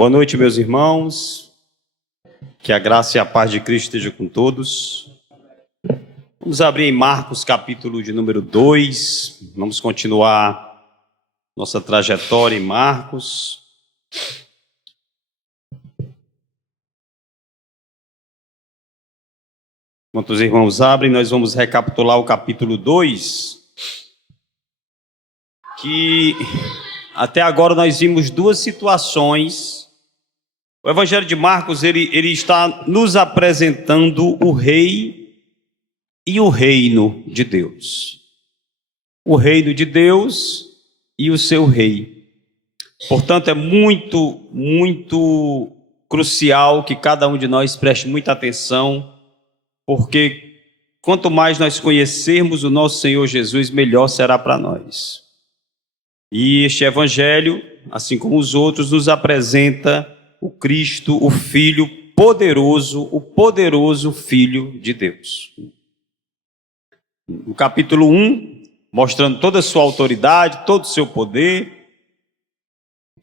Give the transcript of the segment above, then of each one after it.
Boa noite, meus irmãos. Que a graça e a paz de Cristo esteja com todos. Vamos abrir em Marcos, capítulo de número 2. Vamos continuar nossa trajetória em Marcos. Enquanto os irmãos abrem, nós vamos recapitular o capítulo 2, que até agora nós vimos duas situações. O Evangelho de Marcos, ele está nos apresentando o rei e o reino de Deus. O reino de Deus e o seu rei. Portanto, é muito crucial que cada um de nós preste muita atenção, porque quanto mais nós conhecermos o nosso Senhor Jesus, melhor será para nós. E este Evangelho, assim como os outros, nos apresenta o Cristo, o Filho poderoso, o poderoso Filho de Deus. No capítulo 1, mostrando toda a sua autoridade, todo o seu poder.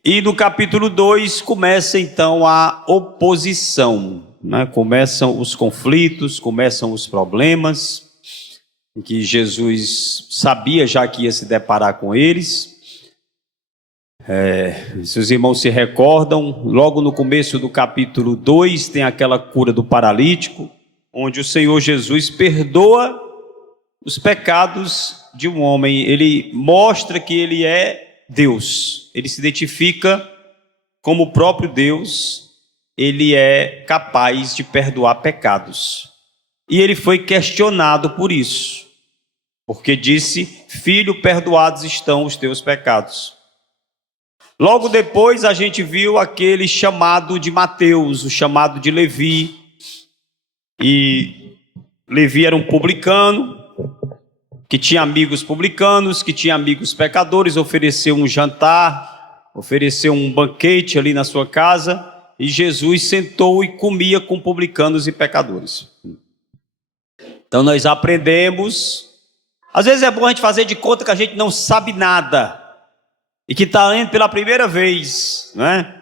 E no capítulo 2 começa então a oposição, né? Começam os conflitos, começam os problemas, que Jesus sabia já que ia se deparar com eles. Se os irmãos se recordam, logo no começo do capítulo 2 tem aquela cura do paralítico, onde o Senhor Jesus perdoa os pecados de um homem. Ele mostra que ele é Deus, ele se identifica como o próprio Deus, ele é capaz de perdoar pecados. E ele foi questionado por isso, porque disse: filho, perdoados estão os teus pecados. Logo depois a gente viu aquele chamado de Mateus, o chamado de Levi. E Levi era um publicano, que tinha amigos publicanos, que tinha amigos pecadores, ofereceu um jantar, ofereceu um banquete ali na sua casa, e Jesus sentou e comia com publicanos e pecadores. Então nós aprendemos, às vezes é bom a gente fazer de conta que a gente não sabe nada, e que está indo pela primeira vez, né?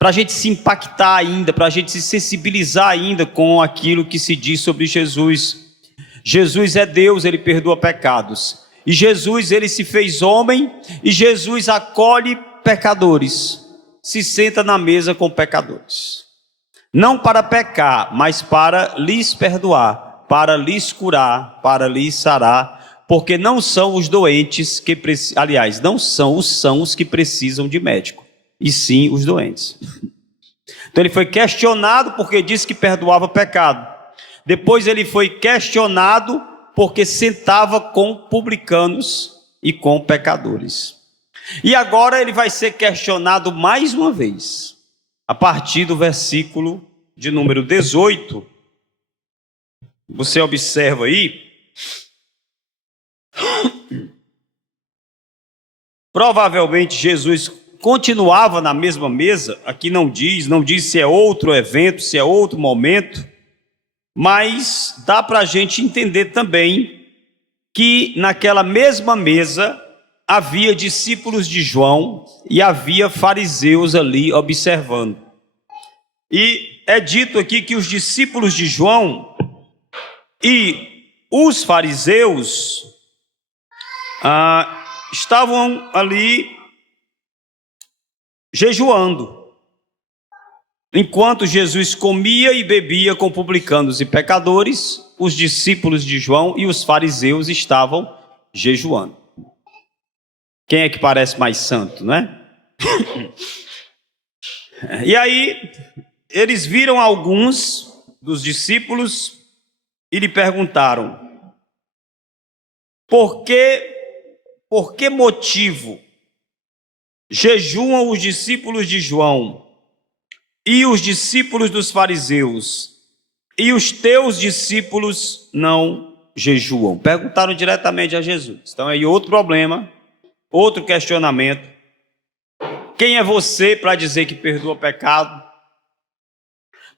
Para a gente se impactar ainda, para a gente se sensibilizar ainda com aquilo que se diz sobre Jesus. Jesus é Deus, ele perdoa pecados. E Jesus, ele se fez homem, e Jesus acolhe pecadores, se senta na mesa com pecadores. Não para pecar, mas para lhes perdoar, para lhes curar, para lhes sarar. Porque não são os doentes que precisam, aliás, não são os que precisam de médico, e sim os doentes. Então ele foi questionado porque disse que perdoava pecado. Depois ele foi questionado porque sentava com publicanos e com pecadores. E agora ele vai ser questionado mais uma vez, a partir do versículo de número 18. Você observa aí. Provavelmente Jesus continuava na mesma mesa. Aqui não diz se é outro evento, se é outro momento, mas dá para a gente entender também que naquela mesma mesa havia discípulos de João e havia fariseus ali observando. E é dito aqui que os discípulos de João e os fariseus estavam ali jejuando, enquanto Jesus comia e bebia com publicanos e pecadores. Os discípulos de João e os fariseus estavam jejuando. Quem é que parece mais santo, né? E aí eles viram alguns dos discípulos e lhe perguntaram: por que motivo jejuam os discípulos de João e os discípulos dos fariseus, e os teus discípulos não jejuam? Perguntaram diretamente a Jesus. Então aí outro problema, outro questionamento. Quem é você para dizer que perdoa pecado?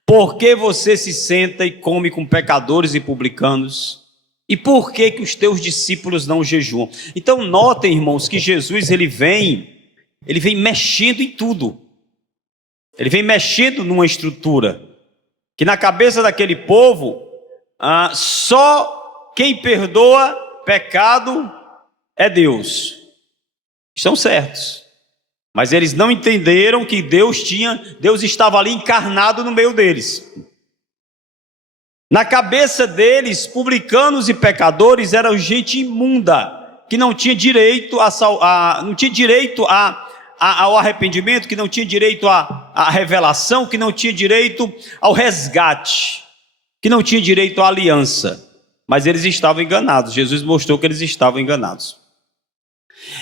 Por que você se senta e come com pecadores e publicanos? E por que os teus discípulos não jejuam? Então notem, irmãos, que Jesus ele vem mexendo em tudo. Ele vem mexendo numa estrutura que na cabeça daquele povo, só quem perdoa pecado é Deus. Estão certos. Mas eles não entenderam que Deus estava ali encarnado no meio deles. Na cabeça deles, publicanos e pecadores eram gente imunda, que não tinha direito ao arrependimento, que não tinha direito à revelação, que não tinha direito ao resgate, que não tinha direito à aliança. Mas eles estavam enganados. Jesus mostrou que eles estavam enganados.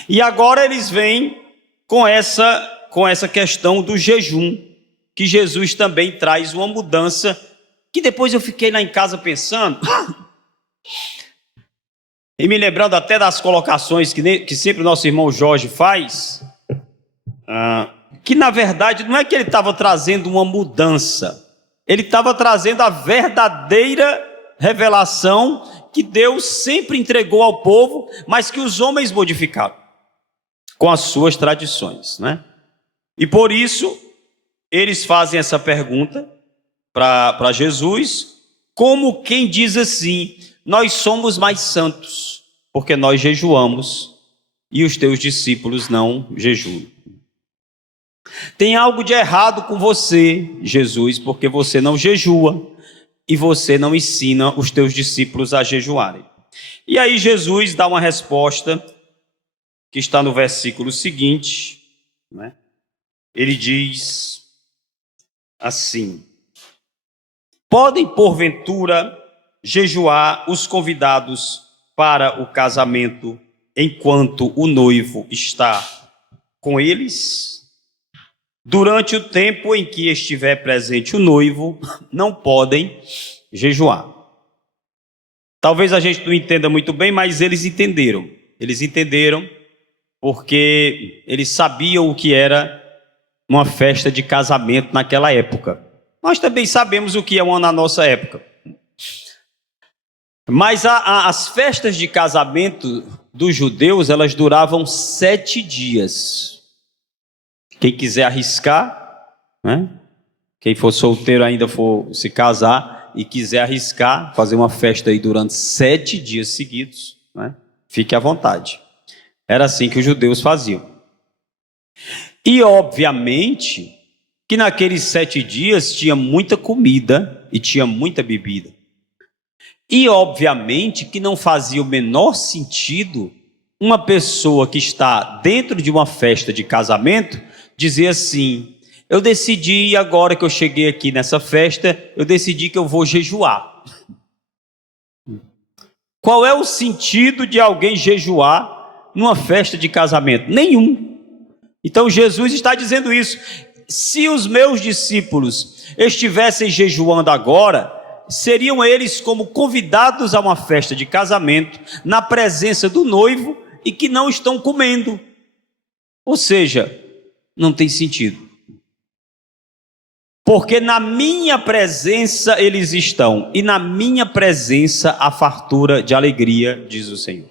E agora eles vêm com essa questão do jejum, que Jesus também traz uma mudança, que depois eu fiquei lá em casa pensando, e me lembrando até das colocações que sempre o nosso irmão Jorge faz, que na verdade não é que ele estava trazendo uma mudança, ele estava trazendo a verdadeira revelação que Deus sempre entregou ao povo, mas que os homens modificaram com as suas tradições, né? E por isso eles fazem essa pergunta para Jesus, como quem diz assim: nós somos mais santos, porque nós jejuamos e os teus discípulos não jejuam. Tem algo de errado com você, Jesus, porque você não jejua e você não ensina os teus discípulos a jejuarem. E aí Jesus dá uma resposta que está no versículo seguinte, né? Ele diz assim: podem porventura jejuar os convidados para o casamento enquanto o noivo está com eles? Durante o tempo em que estiver presente o noivo, não podem jejuar. Talvez a gente não entenda muito bem, mas eles entenderam. Eles entenderam porque eles sabiam o que era uma festa de casamento naquela época. Nós também sabemos o que é uma na nossa época. Mas as festas de casamento dos judeus, elas duravam 7 dias. Quem quiser arriscar, né? Quem for solteiro ainda for se casar e quiser arriscar, fazer uma festa aí durante 7 dias seguidos, né? Fique à vontade. Era assim que os judeus faziam. E obviamente que naqueles 7 dias tinha muita comida e tinha muita bebida. E obviamente que não fazia o menor sentido uma pessoa que está dentro de uma festa de casamento dizer assim: eu decidi, agora que eu cheguei aqui nessa festa, eu decidi que eu vou jejuar. Qual é o sentido de alguém jejuar numa festa de casamento? Nenhum. Então Jesus está dizendo isso: se os meus discípulos estivessem jejuando agora, seriam eles como convidados a uma festa de casamento, na presença do noivo, e que não estão comendo. Ou seja, não tem sentido. Porque na minha presença eles estão, e na minha presença a fartura de alegria, diz o Senhor.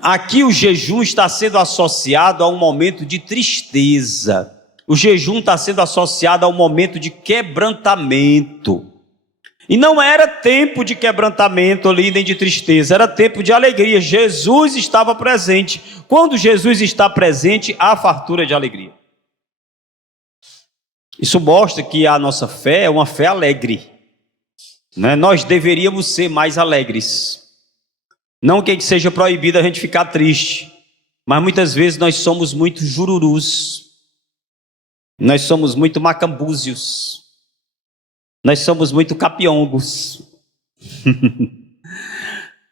Aqui o jejum está sendo associado a um momento de tristeza. O jejum está sendo associado a um momento de quebrantamento. E não era tempo de quebrantamento ali, nem de tristeza, era tempo de alegria. Jesus estava presente. Quando Jesus está presente, há fartura de alegria. Isso mostra que a nossa fé é uma fé alegre, né? Nós deveríamos ser mais alegres. Não que seja proibido a gente ficar triste, mas muitas vezes nós somos muito jururus, nós somos muito macambúzios, nós somos muito capiongos.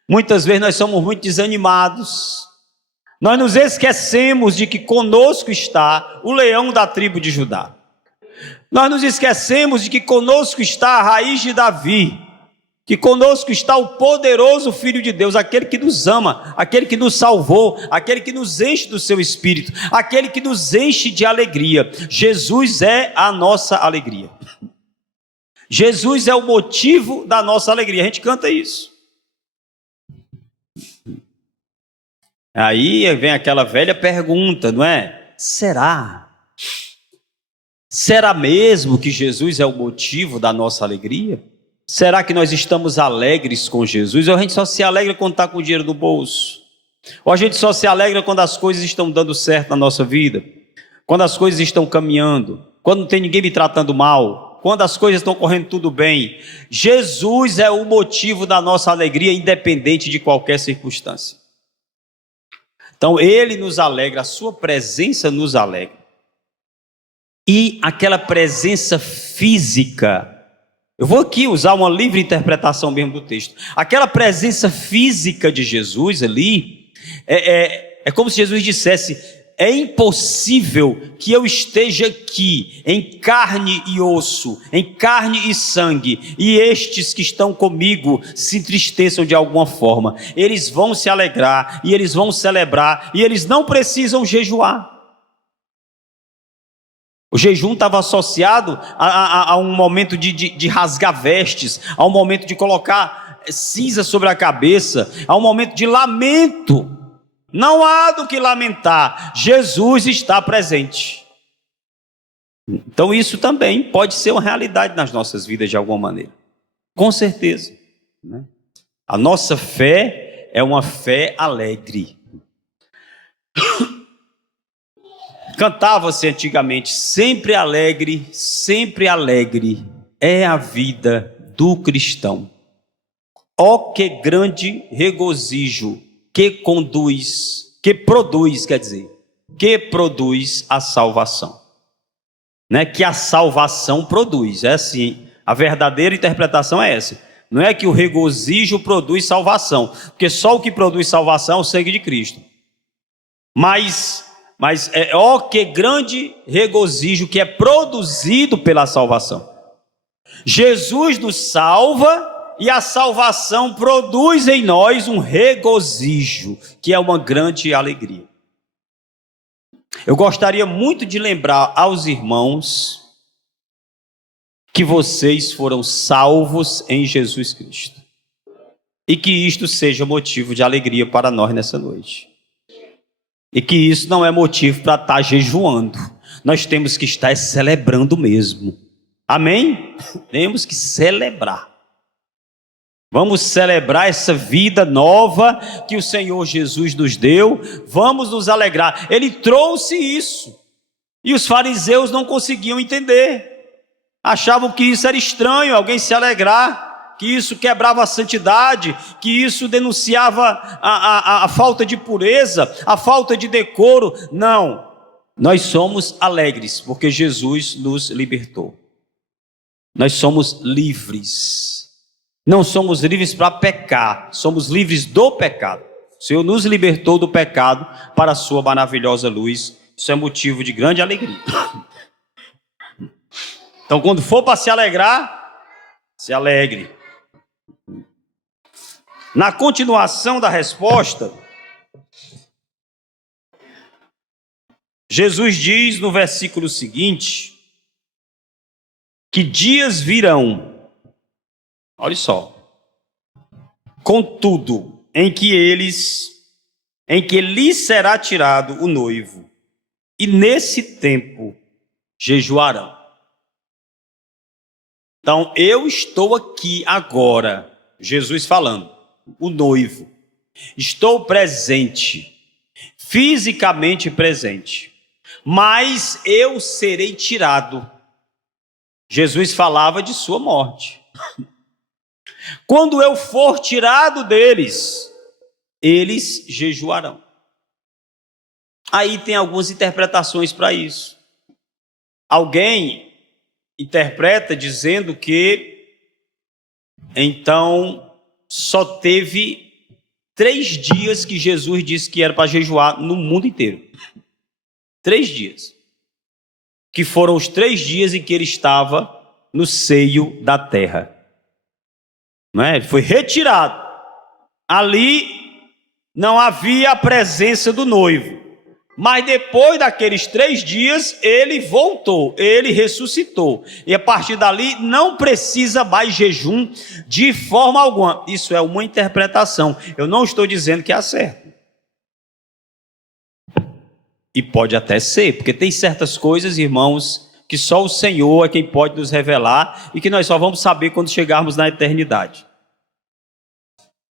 Muitas vezes nós somos muito desanimados. Nós nos esquecemos de que conosco está o leão da tribo de Judá. Nós nos esquecemos de que conosco está a raiz de Davi, que conosco está o poderoso Filho de Deus, aquele que nos ama, aquele que nos salvou, aquele que nos enche do seu Espírito, aquele que nos enche de alegria. Jesus é a nossa alegria. Jesus é o motivo da nossa alegria. A gente canta isso. Aí vem aquela velha pergunta, não é? Será Será mesmo que Jesus é o motivo da nossa alegria? Será que nós estamos alegres com Jesus? Ou a gente só se alegra quando está com o dinheiro no bolso? Ou a gente só se alegra quando as coisas estão dando certo na nossa vida? Quando as coisas estão caminhando? Quando não tem ninguém me tratando mal? Quando as coisas estão correndo tudo bem? Jesus é o motivo da nossa alegria, independente de qualquer circunstância. Então Ele nos alegra, a sua presença nos alegra. E aquela presença física, eu vou aqui usar uma livre interpretação mesmo do texto. Aquela presença física de Jesus ali, é como se Jesus dissesse: é impossível que eu esteja aqui em carne e osso, em carne e sangue, e estes que estão comigo se entristeçam de alguma forma. Eles vão se alegrar, e eles vão celebrar, e eles não precisam jejuar. O jejum estava associado a um momento de rasgar vestes, a um momento de colocar cinza sobre a cabeça, a um momento de lamento. Não há do que lamentar, Jesus está presente. Então isso também pode ser uma realidade nas nossas vidas de alguma maneira, com certeza, né? A nossa fé é uma fé alegre. Cantava-se antigamente: sempre alegre é a vida do cristão. Ó que grande regozijo que produz a salvação. Não é que a salvação produz, é assim, a verdadeira interpretação é essa. Não é que o regozijo produz salvação, porque só o que produz salvação é o sangue de Cristo. Mas ó que grande regozijo que é produzido pela salvação. Jesus nos salva e a salvação produz em nós um regozijo, que é uma grande alegria. Eu gostaria muito de lembrar aos irmãos que vocês foram salvos em Jesus Cristo, e que isto seja motivo de alegria para nós nessa noite. E que isso não é motivo para estar jejuando. Nós temos que estar celebrando mesmo. Amém? Temos que celebrar. Vamos celebrar essa vida nova que o Senhor Jesus nos deu. Vamos nos alegrar. Ele trouxe isso. E os fariseus não conseguiam entender. Achavam que isso era estranho, alguém se alegrar, que isso quebrava a santidade, que isso denunciava a falta de pureza, a falta de decoro. Não, nós somos alegres porque Jesus nos libertou. Nós somos livres. Não somos livres para pecar, somos livres do pecado. O Senhor nos libertou do pecado para a sua maravilhosa luz. Isso é motivo de grande alegria. Então, quando for para se alegrar, se alegre. Na continuação da resposta, Jesus diz no versículo seguinte que dias virão, olha só, contudo, em que lhes será tirado o noivo, e nesse tempo jejuarão. Então, eu estou aqui agora, Jesus falando, o noivo, estou presente, fisicamente presente, mas eu serei tirado. Jesus falava de sua morte. Quando eu for tirado deles, eles jejuarão. Aí tem algumas interpretações para isso. Alguém interpreta dizendo que então só teve 3 dias que Jesus disse que era para jejuar no mundo inteiro. 3 dias. Que foram os 3 dias em que ele estava no seio da terra. Não é? Ele foi retirado. Ali não havia a presença do noivo. Mas depois daqueles 3 dias, ele voltou, ele ressuscitou. E a partir dali, não precisa mais jejum de forma alguma. Isso é uma interpretação. Eu não estou dizendo que é certo. E pode até ser, porque tem certas coisas, irmãos, que só o Senhor é quem pode nos revelar e que nós só vamos saber quando chegarmos na eternidade.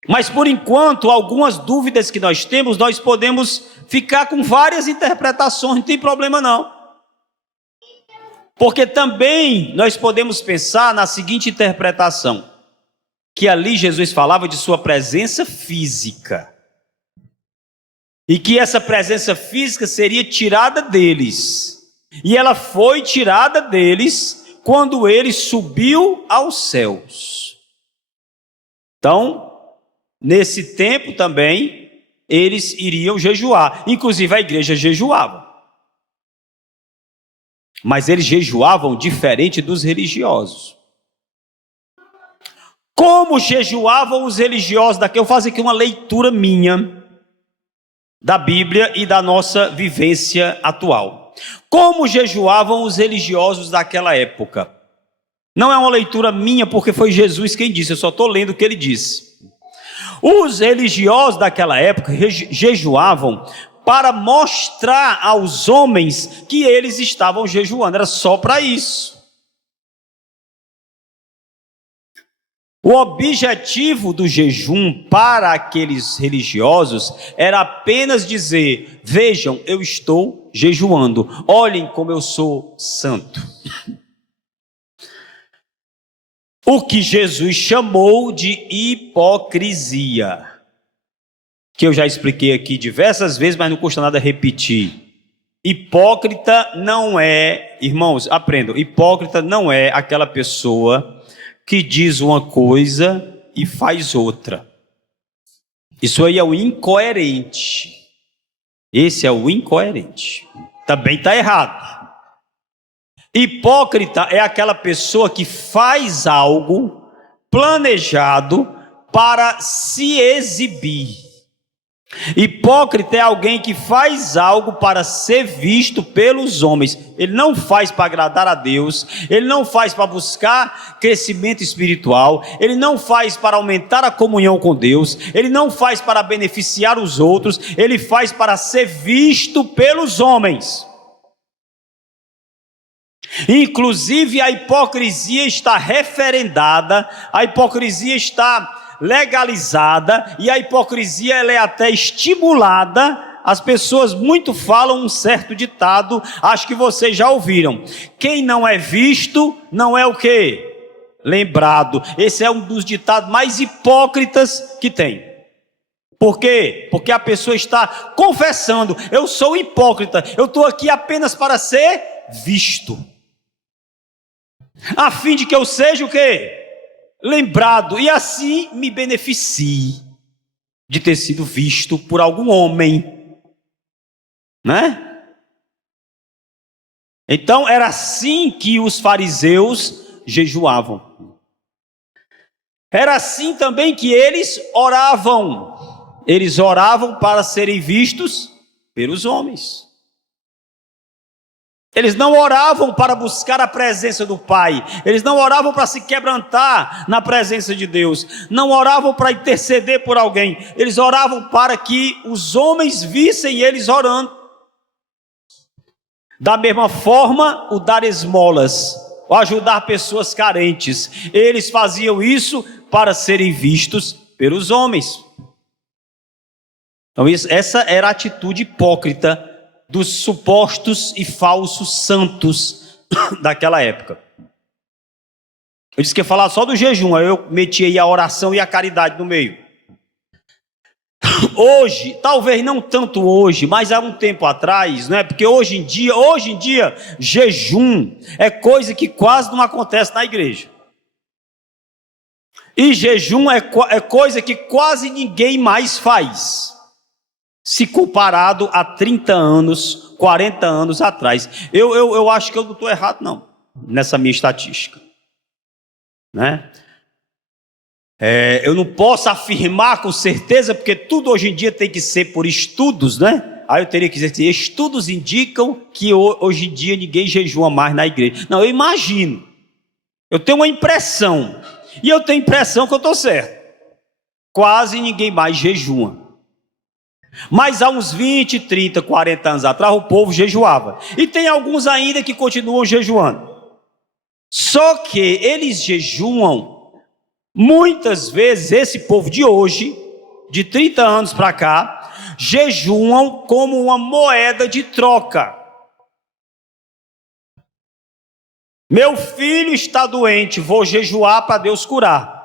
Mas por enquanto, algumas dúvidas que nós temos, nós podemos ficar com várias interpretações, não tem problema não. Porque também nós podemos pensar na seguinte interpretação, que ali Jesus falava de sua presença física. E que essa presença física seria tirada deles. E ela foi tirada deles quando ele subiu aos céus. Então, nesse tempo também, eles iriam jejuar. Inclusive a igreja jejuava. Mas eles jejuavam diferente dos religiosos. Como jejuavam os religiosos daqui? Eu faço aqui uma leitura minha da Bíblia e da nossa vivência atual. Como jejuavam os religiosos daquela época? Não é uma leitura minha, porque foi Jesus quem disse, eu só estou lendo o que ele disse. Os religiosos daquela época jejuavam para mostrar aos homens que eles estavam jejuando, era só para isso. O objetivo do jejum para aqueles religiosos era apenas dizer: vejam, eu estou jejuando, olhem como eu sou santo. O que Jesus chamou de hipocrisia, que eu já expliquei aqui diversas vezes, mas não custa nada repetir. Hipócrita não é, irmãos, aprendam, hipócrita não é aquela pessoa que diz uma coisa e faz outra. Isso aí é o incoerente. Esse é o incoerente. Também está errado. Hipócrita é aquela pessoa que faz algo planejado para se exibir. Hipócrita é alguém que faz algo para ser visto pelos homens. Ele não faz para agradar a Deus, ele não faz para buscar crescimento espiritual, ele não faz para aumentar a comunhão com Deus, ele não faz para beneficiar os outros, ele faz para ser visto pelos homens. Inclusive a hipocrisia está referendada, a hipocrisia está legalizada e a hipocrisia ela é até estimulada. As pessoas muito falam um certo ditado, acho que vocês já ouviram: quem não é visto não é o quê? Lembrado. Esse é um dos ditados mais hipócritas que tem. Por quê? Porque a pessoa está confessando: eu sou hipócrita, eu estou aqui apenas para ser visto, a fim de que eu seja o quê? Lembrado, e assim me beneficie de ter sido visto por algum homem, né? Então era assim que os fariseus jejuavam. Era assim também que eles oravam. Eles oravam para serem vistos pelos homens. Eles não oravam para buscar a presença do Pai. Eles não oravam para se quebrantar na presença de Deus. Não oravam para interceder por alguém. Eles oravam para que os homens vissem eles orando. Da mesma forma, o dar esmolas, o ajudar pessoas carentes. Eles faziam isso para serem vistos pelos homens. Então essa era a atitude hipócrita dos supostos e falsos santos daquela época. Eu disse que ia falar só do jejum, aí eu meti aí a oração e a caridade no meio. Hoje, talvez não tanto hoje, mas há um tempo atrás, né? Porque hoje em dia, jejum é coisa que quase não acontece na igreja. E jejum é coisa que quase ninguém mais faz, se comparado a 30 anos, 40 anos atrás. Eu acho que eu não estou errado não, nessa minha estatística, né? Eu não posso afirmar com certeza, porque tudo hoje em dia tem que ser por estudos, né? Aí eu teria que dizer que estudos indicam que hoje em dia ninguém jejua mais na igreja. Não, eu imagino, eu tenho uma impressão, e eu tenho a impressão que eu estou certo. Quase ninguém mais jejua. Mas há uns 20, 30, 40 anos atrás, o povo jejuava. E tem alguns ainda que continuam jejuando. Só que eles jejuam, muitas vezes, esse povo de hoje, de 30 anos para cá, jejuam como uma moeda de troca. Meu filho está doente, vou jejuar para Deus curar.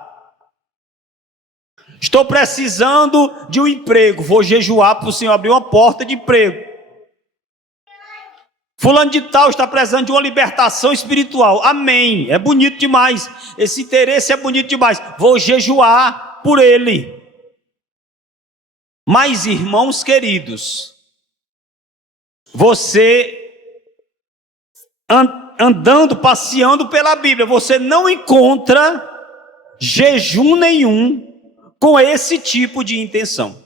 Estou precisando de um emprego, vou jejuar para o Senhor abrir uma porta de emprego. Fulano de tal está precisando de uma libertação espiritual. Amém. É bonito demais. Esse interesse é bonito demais. Vou jejuar por ele. Mas, irmãos queridos, você andando, passeando pela Bíblia, você não encontra jejum nenhum com esse tipo de intenção.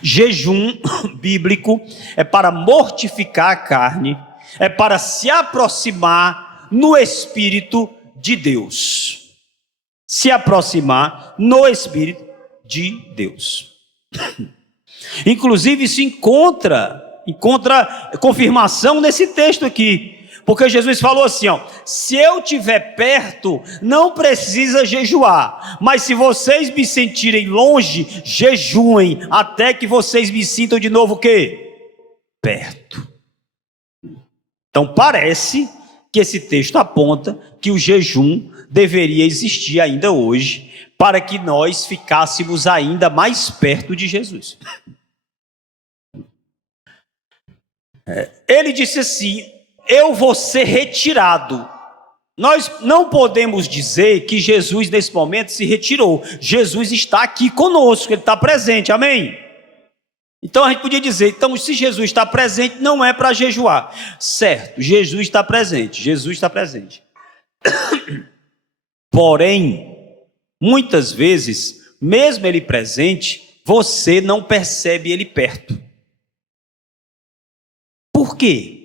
Jejum bíblico é para mortificar a carne, é para se aproximar no Espírito de Deus. Se aproximar no Espírito de Deus. Inclusive, isso encontra confirmação nesse texto aqui. Porque Jesus falou assim, ó, se eu estiver perto, não precisa jejuar, mas se vocês me sentirem longe, jejuem, até que vocês me sintam de novo o quê? Perto. Então parece que esse texto aponta que o jejum deveria existir ainda hoje, para que nós ficássemos ainda mais perto de Jesus. Ele disse assim, eu vou ser retirado. Nós não podemos dizer que Jesus nesse momento se retirou. Jesus está aqui conosco, ele está presente, amém? Então a gente podia dizer, então se Jesus está presente, não é para jejuar. Certo, Jesus está presente, Jesus está presente. Porém, muitas vezes, mesmo ele presente, você não percebe ele perto. Por quê?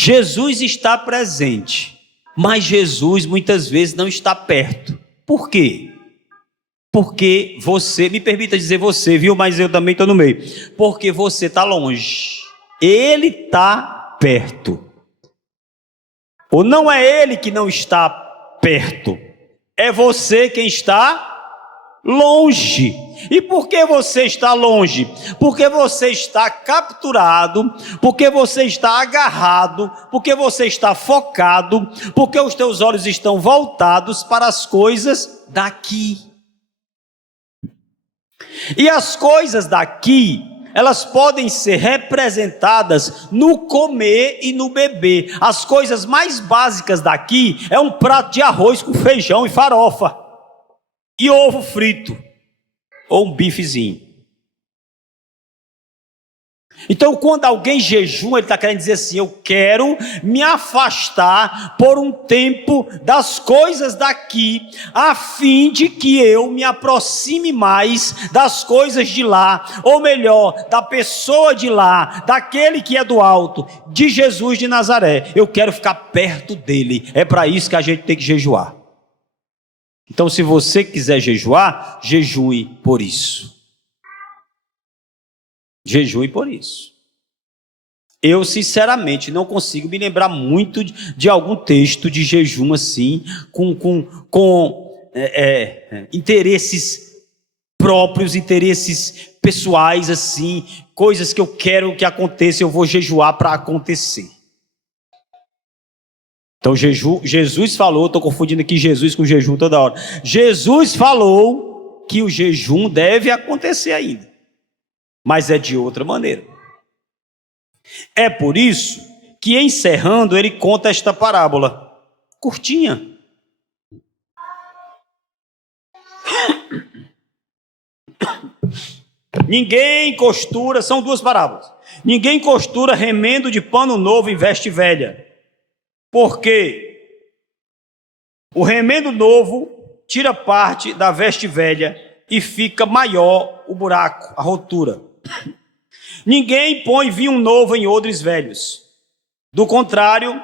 Jesus está presente, mas Jesus muitas vezes não está perto. Por quê? Porque você, me permita dizer você, viu? Mas eu também estou no meio. Porque você está longe. Ele está perto. Ou não é ele que não está perto, é você quem está longe. E por que você está longe? Porque você está capturado, porque você está agarrado, porque você está focado, porque os teus olhos estão voltados para as coisas daqui. E as coisas daqui, elas podem ser representadas no comer e no beber. As coisas mais básicas daqui é um prato de arroz com feijão e farofa e ovo frito ou um bifezinho. Então, quando alguém jejua, ele está querendo dizer assim, eu quero me afastar por um tempo das coisas daqui, a fim de que eu me aproxime mais das coisas de lá, ou melhor, da pessoa de lá, daquele que é do alto, de Jesus de Nazaré. Eu quero ficar perto dele. É para isso que a gente tem que jejuar. Então, se você quiser jejuar, jejue por isso. Jejue por isso. Eu, sinceramente, não consigo me lembrar muito de algum texto de jejum assim, com interesses próprios, interesses pessoais, assim, coisas que eu quero que aconteça, eu vou jejuar para acontecer. Então, Jesus falou, estou confundindo aqui Jesus com jejum toda hora. Jesus falou que o jejum deve acontecer ainda, mas é de outra maneira. É por isso que, encerrando, ele conta esta parábola, curtinha. Ninguém costura, são duas parábolas. Ninguém costura remendo de pano novo em veste velha, porque o remendo novo tira parte da veste velha e fica maior o buraco, a rotura. Ninguém põe vinho novo em odres velhos. Do contrário,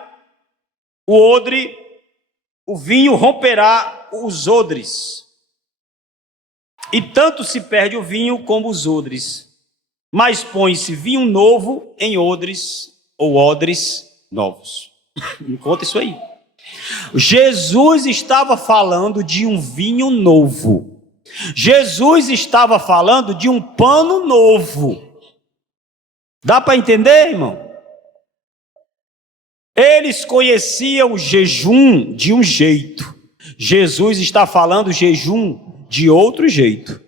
o vinho romperá os odres, E tanto se perde o vinho como os odres. Mas põe-se vinho novo em odres ou odres novos. Me conta isso aí. Jesus estava falando de um vinho novo. Jesus estava falando de um pano novo. Dá para entender, irmão? Eles conheciam o jejum de um jeito. Jesus está falando jejum de outro jeito.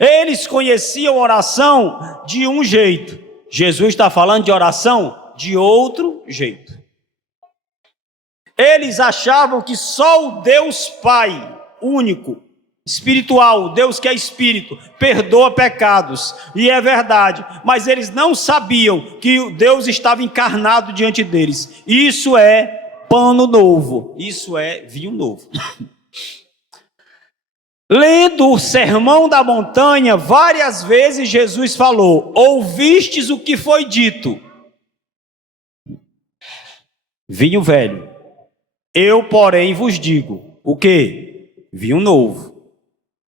Eles conheciam oração de um jeito. Jesus está falando de oração de outro jeito. Eles achavam que só o Deus Pai, único, espiritual, Deus que é espírito, perdoa pecados. E é verdade, mas eles não sabiam que Deus estava encarnado diante deles. Isso é pano novo, isso é vinho novo. Lendo o Sermão da Montanha, várias vezes Jesus falou: ouvistes o que foi dito, vinho velho. Eu, porém, vos digo, o quê? Vinho novo.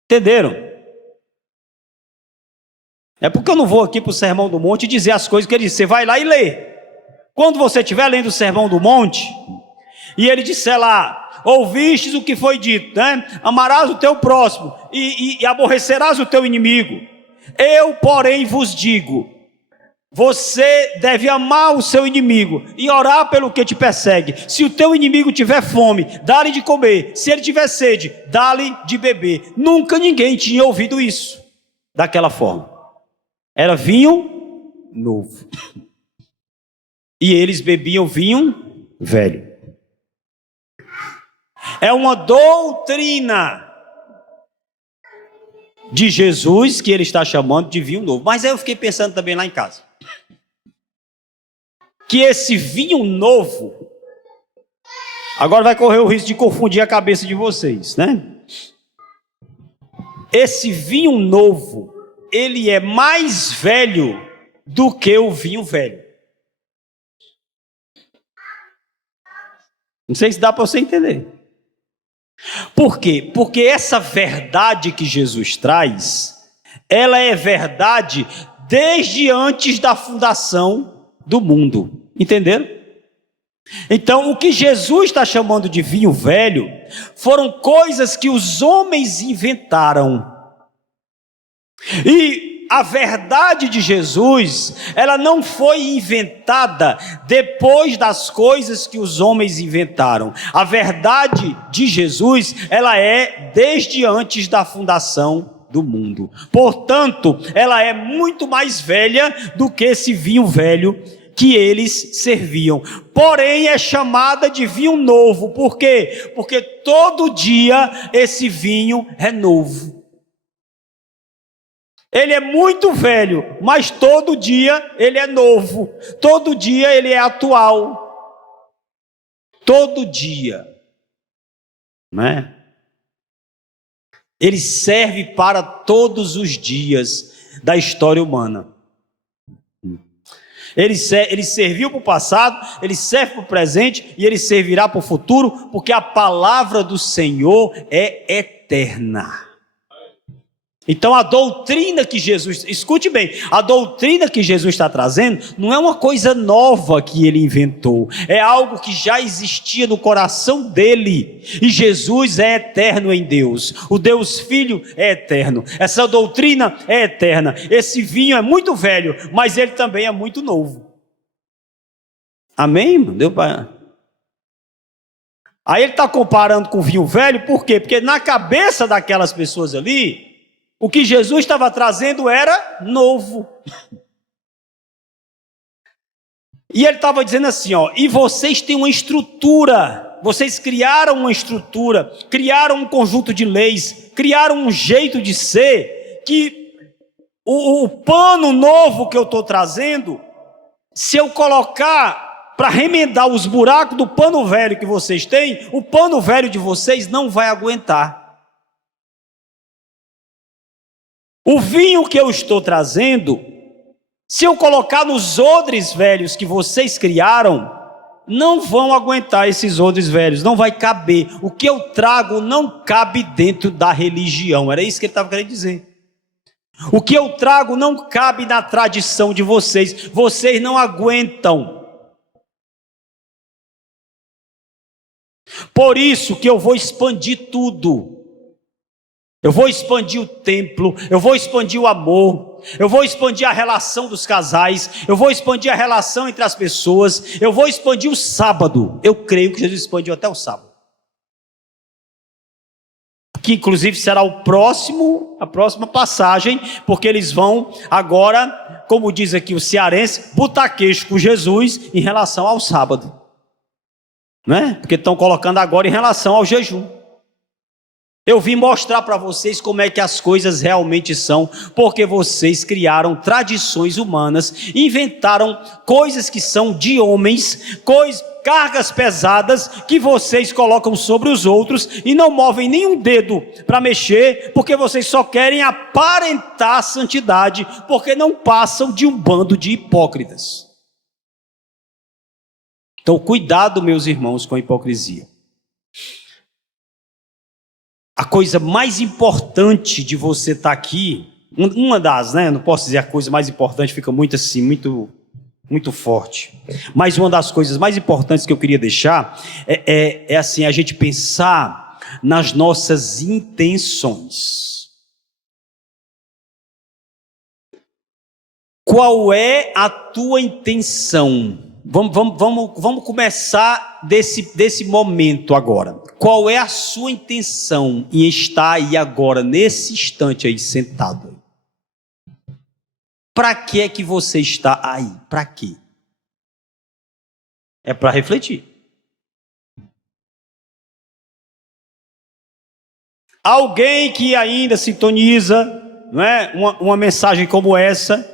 Entenderam? É porque eu não vou aqui para o Sermão do Monte dizer as coisas que ele disse. Você vai lá e lê. Quando você estiver lendo o Sermão do Monte, e ele disser lá: ouvistes o que foi dito, né? Amarás o teu próximo e aborrecerás o teu inimigo. Eu, porém, vos digo: você deve amar o seu inimigo e orar pelo que te persegue. Se o teu inimigo tiver fome, dá-lhe de comer. Se ele tiver sede, dá-lhe de beber. Nunca ninguém tinha ouvido isso daquela forma. Era vinho novo. E eles bebiam vinho velho. É uma doutrina de Jesus que ele está chamando de vinho novo. Mas aí eu fiquei pensando também lá em casa, que esse vinho novo, agora vai correr o risco de confundir a cabeça de vocês, né? Esse vinho novo, ele é mais velho do que o vinho velho. Não sei se dá para você entender. Por quê? Porque essa verdade que Jesus traz, ela é verdade desde antes da fundação do mundo. Entenderam? Então, o que Jesus está chamando de vinho velho foram coisas que os homens inventaram. E a verdade de Jesus, ela não foi inventada depois das coisas que os homens inventaram. A verdade de Jesus, ela é desde antes da fundação do mundo. Portanto, ela é muito mais velha do que esse vinho velho que eles serviam. Porém, é chamada de vinho novo. Por quê? Porque todo dia esse vinho é novo. Ele é muito velho, mas todo dia ele é novo. Todo dia ele é atual. Todo dia. Né? Ele serve para todos os dias da história humana. Ele serviu para o passado, ele serve para o presente e ele servirá para o futuro, porque a palavra do Senhor é eterna. Então a doutrina que Jesus, escute bem, a doutrina que Jesus está trazendo não é uma coisa nova que ele inventou, é algo que já existia no coração dele, e Jesus é eterno em Deus, o Deus Filho é eterno, essa doutrina é eterna, esse vinho é muito velho, mas ele também é muito novo. Amém? Deu para... Aí ele está comparando com o vinho velho, por quê? Porque na cabeça daquelas pessoas ali, o que Jesus estava trazendo era novo. E ele estava dizendo assim, ó, e vocês têm uma estrutura, vocês criaram uma estrutura, criaram um conjunto de leis, criaram um jeito de ser, que o pano novo que eu estou trazendo, se eu colocar para remendar os buracos do pano velho que vocês têm, o pano velho de vocês não vai aguentar. O vinho que eu estou trazendo, se eu colocar nos odres velhos que vocês criaram, não vão aguentar esses odres velhos, não vai caber. O que eu trago não cabe dentro da religião. Era isso que ele estava querendo dizer. O que eu trago não cabe na tradição de vocês. Vocês não aguentam. Por isso que eu vou expandir tudo. Eu vou expandir o templo, eu vou expandir o amor, eu vou expandir a relação dos casais, eu vou expandir a relação entre as pessoas, eu vou expandir o sábado. Eu creio que Jesus expandiu até o sábado. Que inclusive será a próxima passagem, porque eles vão agora, como diz aqui o cearense, botar queixo com Jesus em relação ao sábado. Não é? Porque estão colocando agora em relação ao jejum. Eu vim mostrar para vocês como é que as coisas realmente são, porque vocês criaram tradições humanas, inventaram coisas que são de homens, cargas pesadas que vocês colocam sobre os outros e não movem nenhum dedo para mexer, porque vocês só querem aparentar santidade, porque não passam de um bando de hipócritas. Então, cuidado, meus irmãos, com a hipocrisia. A coisa mais importante de você estar aqui, uma das, né? Não posso dizer a coisa mais importante, fica muito assim, muito forte. Mas uma das coisas mais importantes que eu queria deixar é assim, a gente pensar nas nossas intenções. Qual é a tua intenção? Vamos começar desse momento agora. Qual é a sua intenção em estar aí agora, nesse instante aí, sentado? Para que é que você está aí? Para quê? É para refletir. Alguém que ainda sintoniza, não é, uma mensagem como essa,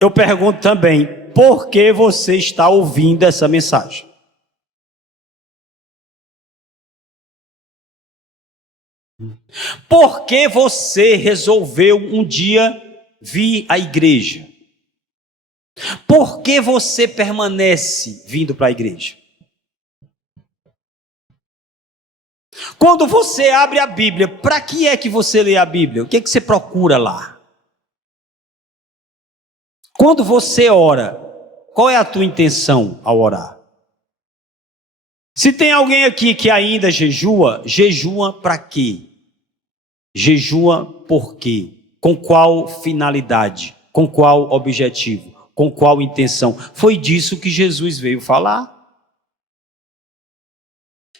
eu pergunto também, por que você está ouvindo essa mensagem? Por que você resolveu um dia vir à igreja? Por que você permanece vindo para a igreja? Quando você abre a Bíblia, para que é que você lê a Bíblia? O que é que você procura lá? Quando você ora, qual é a tua intenção ao orar? Se tem alguém aqui que ainda jejua, jejua para quê? Jejua por quê? Com qual finalidade? Com qual objetivo? Com qual intenção? Foi disso que Jesus veio falar.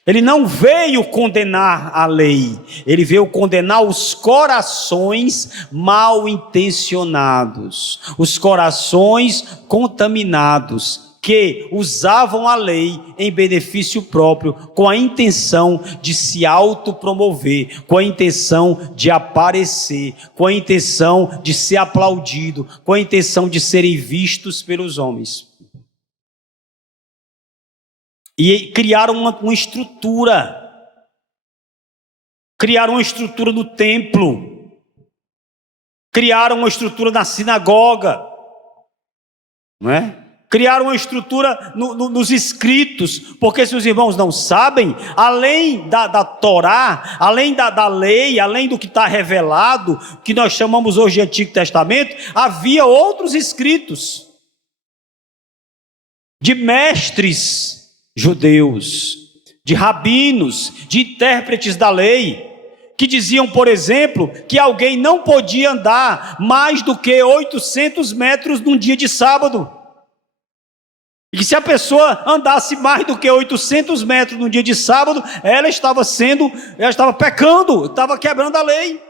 Ele não veio condenar a lei, ele veio condenar os corações mal intencionados, os corações contaminados, que usavam a lei em benefício próprio, com a intenção de se autopromover, com a intenção de aparecer, com a intenção de ser aplaudido, com a intenção de serem vistos pelos homens. E criaram uma estrutura. Criaram uma estrutura no templo. Criaram uma estrutura na sinagoga. Não é? Criaram uma estrutura nos escritos. Porque se os irmãos não sabem, além da Torá, além da lei, além do que está revelado, que nós chamamos hoje de Antigo Testamento, havia outros escritos de mestres judeus, de rabinos, de intérpretes da lei, que diziam, por exemplo, que alguém não podia andar mais do que 800 metros num dia de sábado. E que se a pessoa andasse mais do que 800 metros num dia de sábado, ela estava pecando, estava quebrando a lei.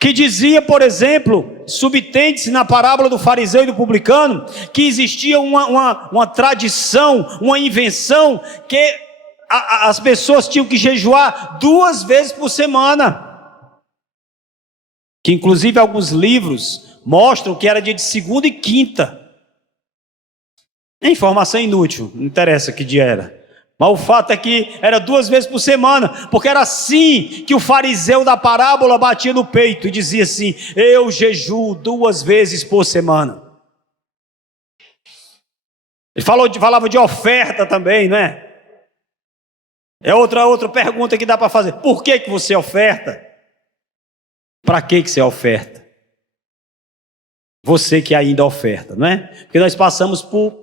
Que dizia, por exemplo, subtende-se na parábola do fariseu e do publicano, que existia uma tradição, uma invenção, que as pessoas tinham que jejuar 2 vezes por semana. Que inclusive alguns livros mostram que era dia de segunda e quinta. É informação inútil, não interessa que dia era. Mas o fato é que era 2 vezes por semana, porque era assim que o fariseu da parábola batia no peito e dizia assim: eu jejuo 2 vezes por semana. Ele falava de oferta também, não é? É outra pergunta que dá para fazer. Por que você oferta? Para que você oferta? Você que ainda oferta, não é? Porque nós passamos por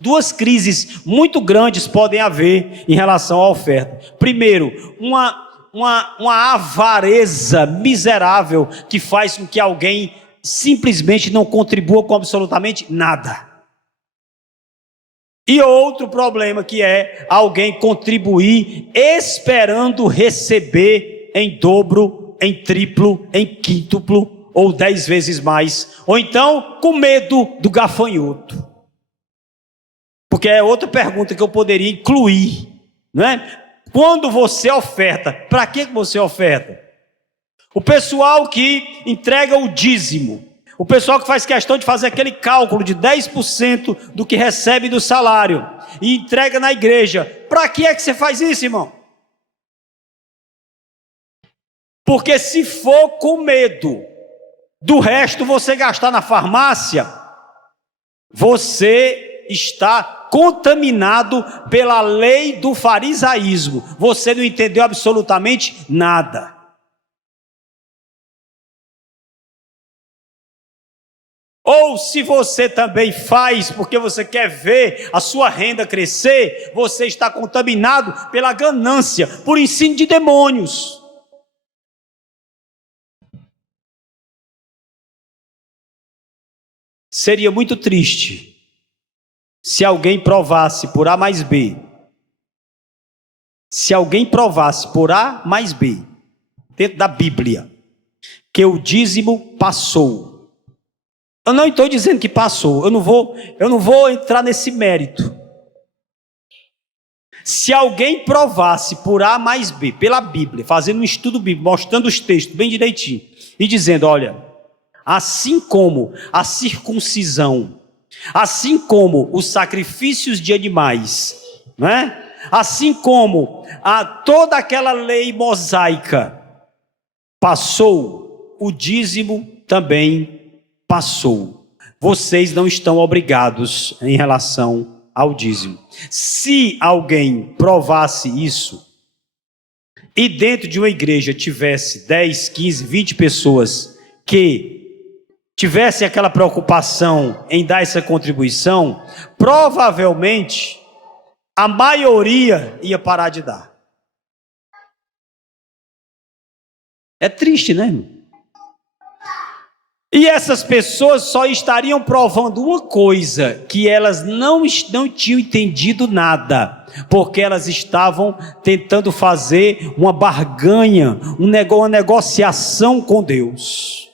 duas crises muito grandes podem haver em relação à oferta. Primeiro, uma avareza miserável que faz com que alguém simplesmente não contribua com absolutamente nada. E outro problema que é alguém contribuir esperando receber em dobro, em triplo, em quíntuplo ou 10 vezes mais. Ou então com medo do gafanhoto. Porque é outra pergunta que eu poderia incluir, não é? Quando você oferta, para que você oferta? O pessoal que entrega o dízimo, o pessoal que faz questão de fazer aquele cálculo de 10% do que recebe do salário e entrega na igreja, para que é que você faz isso, irmão? Porque se for com medo do resto você gastar na farmácia, você está contaminado pela lei do farisaísmo. Você não entendeu absolutamente nada. Ou se você também faz porque você quer ver a sua renda crescer, você está contaminado pela ganância, por ensino de demônios. Seria muito triste se alguém provasse por A mais B. Se alguém provasse por A mais B, dentro da Bíblia, que o dízimo passou. Eu não estou dizendo que passou, eu não vou entrar nesse mérito. Se alguém provasse por A mais B, pela Bíblia, fazendo um estudo bíblico, mostrando os textos bem direitinho, e dizendo, olha, assim como a circuncisão, assim como os sacrifícios de animais, não é? Assim como toda aquela lei mosaica passou, o dízimo também passou. Vocês não estão obrigados em relação ao dízimo. Se alguém provasse isso, e dentro de uma igreja tivesse 10, 15, 20 pessoas que tivessem aquela preocupação em dar essa contribuição, provavelmente a maioria ia parar de dar. É triste, né, irmão? E essas pessoas só estariam provando uma coisa, que elas não tinham entendido nada, porque elas estavam tentando fazer uma barganha, uma negociação com Deus.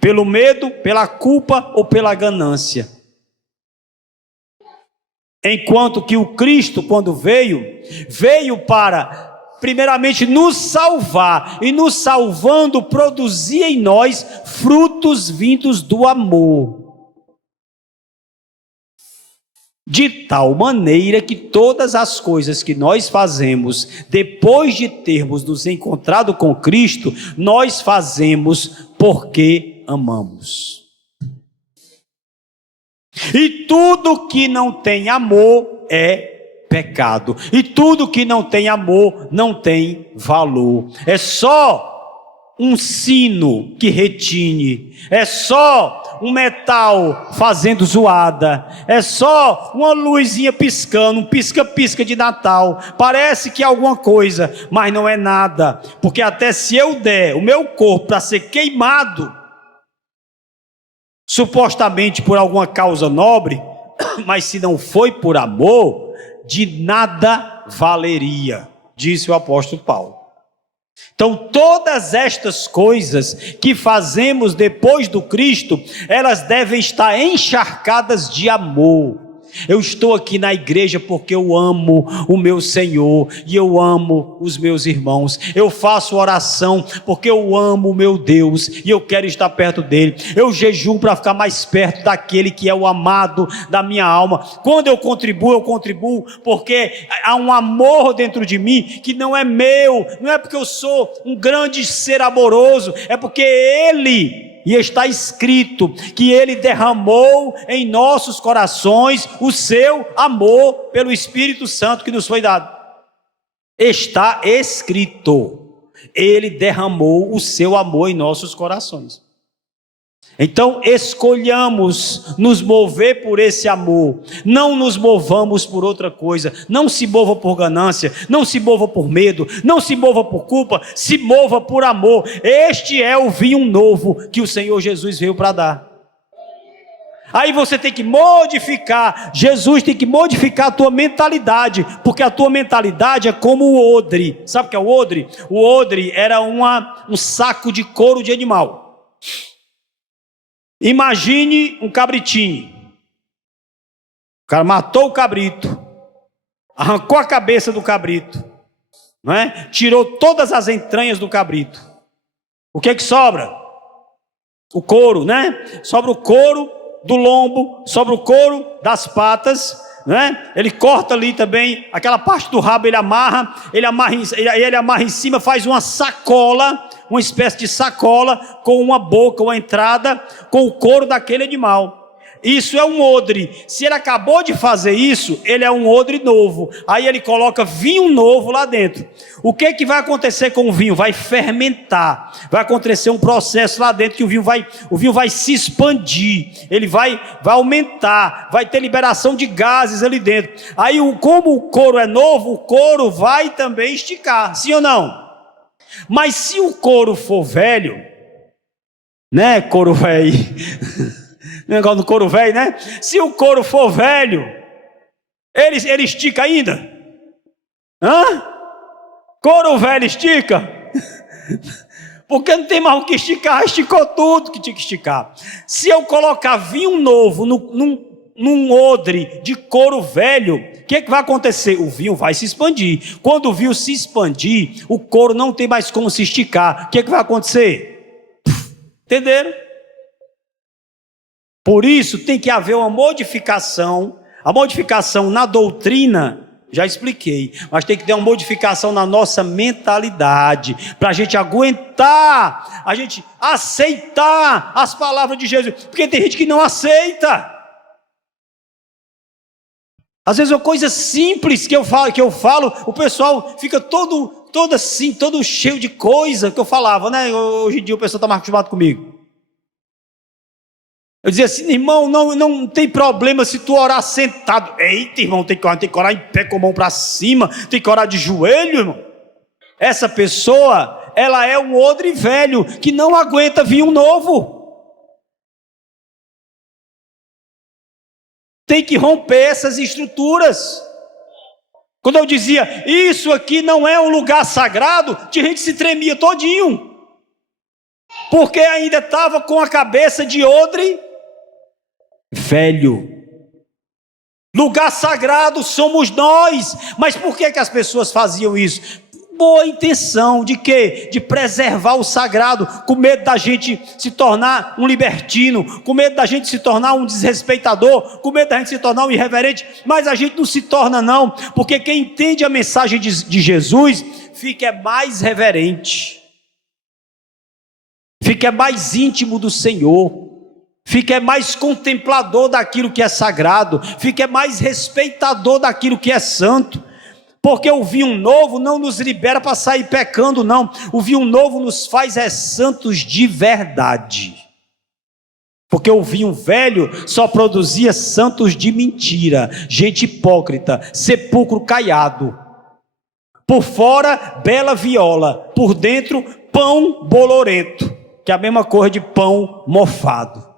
Pelo medo, pela culpa ou pela ganância. Enquanto que o Cristo, quando veio para primeiramente nos salvar, e nos salvando produzir em nós frutos vindos do amor, de tal maneira que todas as coisas que nós fazemos depois de termos nos encontrado com Cristo, nós fazemos porque amamos. E tudo que não tem amor é pecado. E tudo que não tem amor não tem valor. É só um sino que retine. É só um metal fazendo zoada. É só uma luzinha piscando, um pisca-pisca de Natal. Parece que é alguma coisa, mas não é nada. Porque até se eu der o meu corpo para ser queimado, supostamente por alguma causa nobre, mas se não foi por amor, de nada valeria, disse o apóstolo Paulo. Então todas estas coisas que fazemos depois do Cristo, elas devem estar encharcadas de amor. Eu estou aqui na igreja porque eu amo o meu Senhor e eu amo os meus irmãos. Eu faço oração porque eu amo o meu Deus e eu quero estar perto dele. Eu jejuo para ficar mais perto daquele que é o amado da minha alma. Quando eu contribuo porque há um amor dentro de mim que não é meu, não é porque eu sou um grande ser amoroso, é porque ele e está escrito que Ele derramou em nossos corações o seu amor pelo Espírito Santo que nos foi dado. Está escrito, Ele derramou o seu amor em nossos corações. Então escolhamos nos mover por esse amor, não nos movamos por outra coisa. Não se mova por ganância, não se mova por medo, não se mova por culpa, se mova por amor. Este é o vinho novo que o Senhor Jesus veio para dar. Aí você tem que modificar, Jesus tem que modificar a tua mentalidade, porque a tua mentalidade é como o odre. Sabe o que é o odre? O odre era um saco de couro de animal. Imagine um cabritinho. O cara matou o cabrito, arrancou a cabeça do cabrito, não é? Tirou todas as entranhas do cabrito. O que é que sobra? O couro, né? Sobra o couro do lombo, sobra o couro das patas, né? Ele corta ali também aquela parte do rabo, ele amarra em cima, faz uma sacola, uma espécie de sacola com uma boca, uma entrada, com o couro daquele animal. Isso é um odre. Se ele acabou de fazer isso, ele é um odre novo. Aí ele coloca vinho novo lá dentro. O que vai acontecer com o vinho? Vai fermentar. Vai acontecer um processo lá dentro que o vinho vai se expandir. Ele vai aumentar. Vai ter liberação de gases ali dentro. Aí como o couro é novo, o couro vai também esticar. Sim ou não? Mas se o couro for velho, né, couro velho? Negócio do couro velho, né? Se o couro for velho, ele estica ainda? Hã? Couro velho estica? Porque não tem mais o que esticar, esticou tudo que tinha que esticar. Se eu colocar vinho novo num odre de couro velho, o que vai acontecer? O vinho vai se expandir. Quando o vinho se expandir, o couro não tem mais como se esticar. O que vai acontecer? Entenderam? Por isso tem que haver uma modificação. A modificação na doutrina, já expliquei, mas tem que ter uma modificação na nossa mentalidade, para a gente aguentar, a gente aceitar as palavras de Jesus, porque tem gente que não aceita. Às vezes é uma coisa simples que eu falo, o pessoal fica todo assim, todo cheio de coisa que eu falava, né? Hoje em dia o pessoal está mais acostumado comigo. Eu dizia assim, irmão, não tem problema se tu orar sentado. Eita, irmão, tem que orar em pé com a mão para cima, tem que orar de joelho, irmão. Essa pessoa, ela é um odre velho, que não aguenta vinho novo. Tem que romper essas estruturas. Quando eu dizia, isso aqui não é um lugar sagrado, tinha gente que se tremia todinho. Porque ainda estava com a cabeça de odre velho. Lugar sagrado somos nós. Mas por que as pessoas faziam isso? Boa intenção, de quê? De preservar o sagrado, com medo da gente se tornar um libertino, com medo da gente se tornar um desrespeitador, com medo da gente se tornar um irreverente. Mas a gente não se torna não, porque quem entende a mensagem de Jesus, fica mais reverente, fica mais íntimo do Senhor, fica mais contemplador daquilo que é sagrado, fica mais respeitador daquilo que é santo. Porque o vinho novo não nos libera para sair pecando, não. O vinho novo nos faz santos de verdade. Porque o vinho velho só produzia santos de mentira, gente hipócrita, sepulcro caiado. Por fora, bela viola, por dentro, pão bolorento, que é a mesma cor de pão mofado.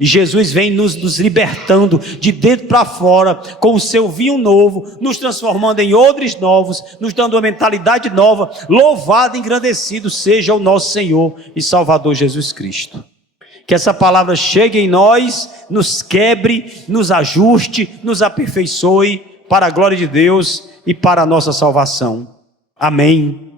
E Jesus vem nos libertando de dentro para fora, com o seu vinho novo, nos transformando em odres novos, nos dando uma mentalidade nova. Louvado e engrandecido seja o nosso Senhor e Salvador Jesus Cristo. Que essa palavra chegue em nós, nos quebre, nos ajuste, nos aperfeiçoe, para a glória de Deus e para a nossa salvação. Amém.